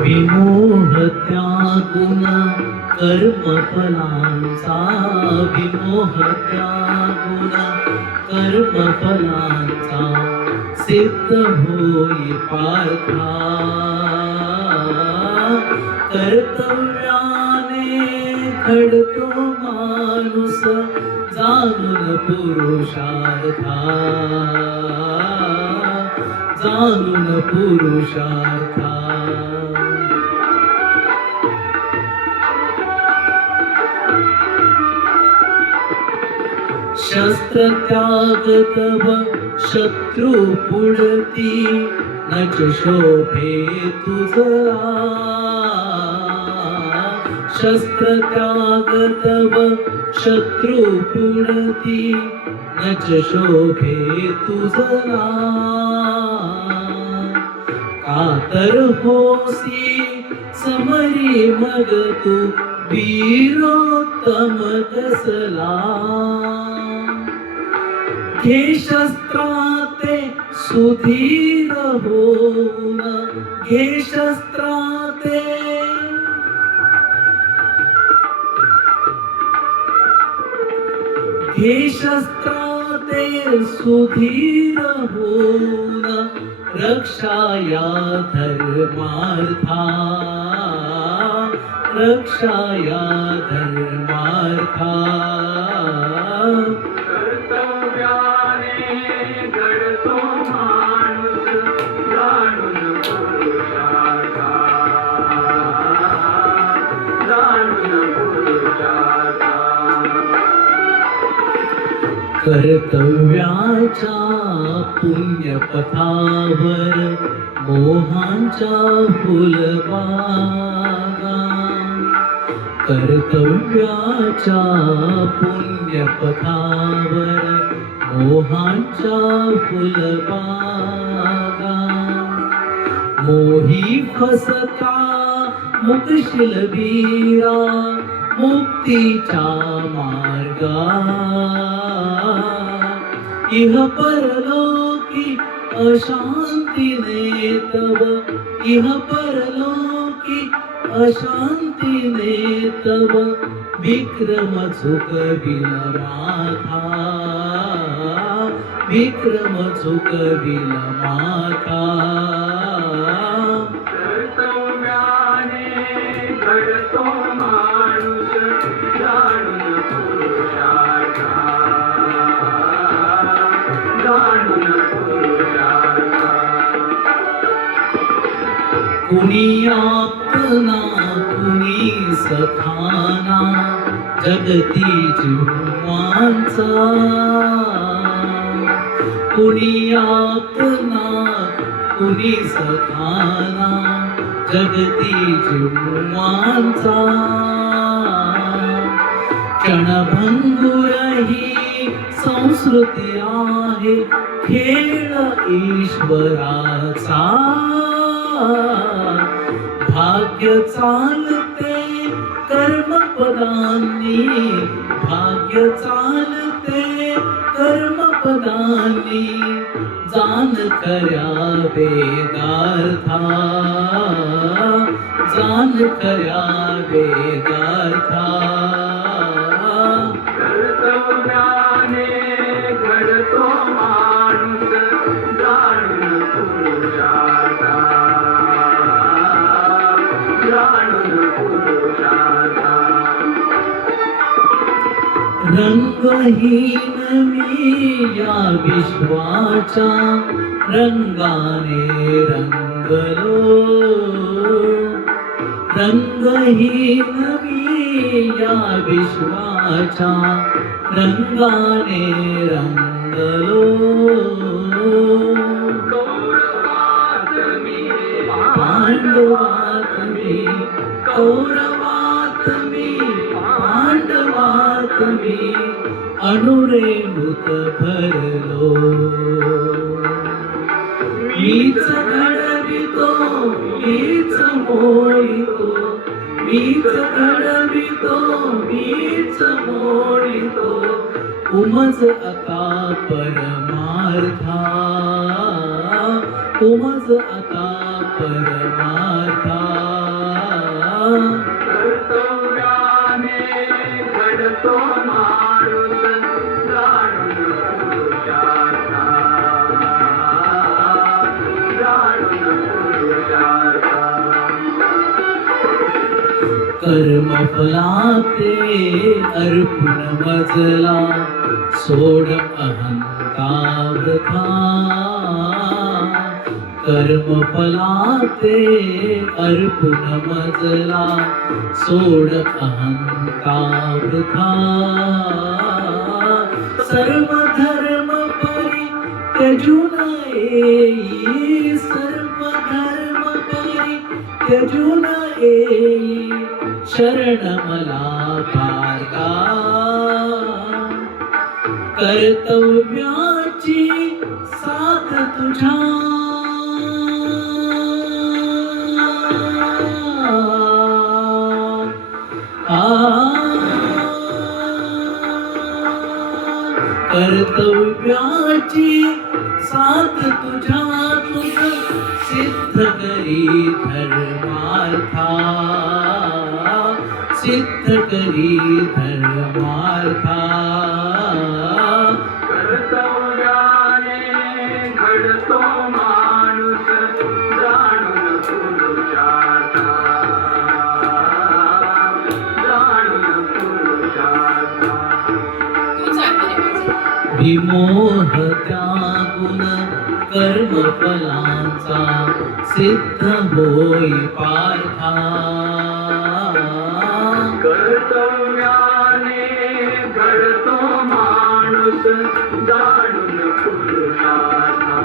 विमोह त्यागून कर्मफलांचा, विमोह त्यागून कर्मफलांचा सिद्ध होई पार्था. कर्तव्याने घडतो माणूस जाणून पुरुषार्था, जाणून पुरुषार्था. शस्त्र त्याग तव शत्रु पुढती नच शोभे तुझा. शस्त्र त्याग तव शत्रु पुढती नच शोभे तुझा. कातर होसी समरी मग तू वीरोत्तम कसला. घे शस्त्राते सुधीर होऊन, घे शस्त्राते घे शस्त्राते सुधीर होऊन रक्षाया धर्मार्था, रक्षाया धर्मार्था. कर्तव्याने घडतो माणूस जाणून पुरुषार्था, जाणून पुरुषार्था. कर्तव्याच्या पुण्यपथावर मोहांच्या फुलबागा. कर्तव्याच्या पुण्यपथावर मोहांच्या फुलबागा. मोही फसता मुकशील वीरा मुक्तीच्या मार्गा. इह परलोकी अशांतीने तव, इह परलोकी अशांतीने तव विक्रम चुकविला माथा, विक्रम चुकविला माथा. कर्तव्याने घडतो माणूस जाणून पुरुषार्था, जाणून पुरुषार्था. कुणी आपना कुणी सखाना जगती जीवांचा. कुणी आपना कुणी सखाना जगती जीवांचा. क्षणभंगुर ही संस्कृती आहे खेळ ईश्वराचा. भाग्य चालते कर्मपदांनी, भाग्य चालते कर्मपदांनी. जाण खऱ्या वेदार्था, जाण खऱ्या वेदार्था. कर्तव्याने घडतो माणूस जाणून पुरुषार्था, जाणून पुरुषार्था. रंगहीन मी या विश्वाच्या रंगाने रंगलो. रंगहीन मी या विश्वाच्या रंगाने रंगलो. कौरवात मी पांडवात मी, कौरवात मी पांडवात मी अनुरेणुत भरलो. मीच घडवितो मीच मोडितो, मीच घडवितो मीच मोडितो. उमज आता परमार्था, तोच आता परमार्था कर्तव्याने घडतो माणूस जाणून पुरुषार्था जाणून पुरुषार्था कर्मफलाते अर्पण मजला सोड अहंकार वृथा कर्मफलाते अर्पण मजला सोड अहंकार वृथा सर्व धर्म परित्यजून येई सर्व धर्म परित्यजून येई शरण मला पारगा कर्तव्याची साथ तुझ्या कर्तव्याची साथ तुझ्या तुझ सिद्ध करी धर्मार्था सिद्ध करी धर्मार्था कर्तव्याने घडतो माणूस जाणून पुरुषार्था जाणून पुरुषार्था विमोह त्यागुण कर्मफलांचा सिद्ध होई पार्था कर्तव्याने घडतो माणूस जाणून पुरुषार्था